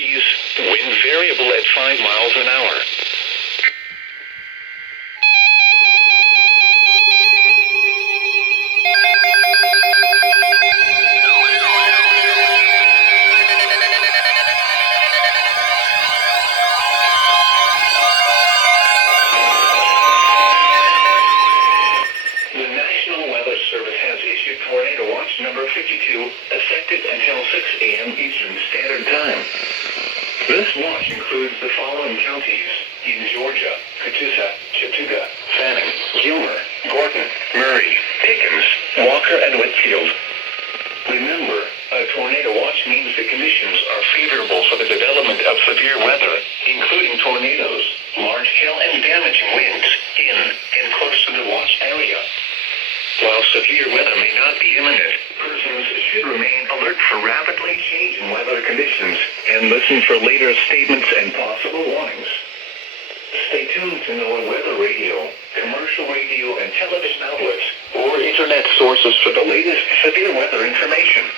breeze, wind variable at 5 miles an hour. Tornado Watch number 52, effective until 6 a.m. Eastern Standard Time. This watch includes the following counties in Georgia: Catoosa, Chattooga, Fannin, Gilmer, Gordon, Murray, Pickens, Walker, and Whitfield. Remember, a tornado watch means the conditions are favorable for the development of severe weather, including tornadoes, large hail, and damaging winds in and close to the watch area. While severe weather may not be imminent, persons should remain alert for rapidly changing weather conditions and listen for later statements and possible warnings. Stay tuned to NOAA weather radio, commercial radio and television outlets, or internet sources for the latest severe weather information.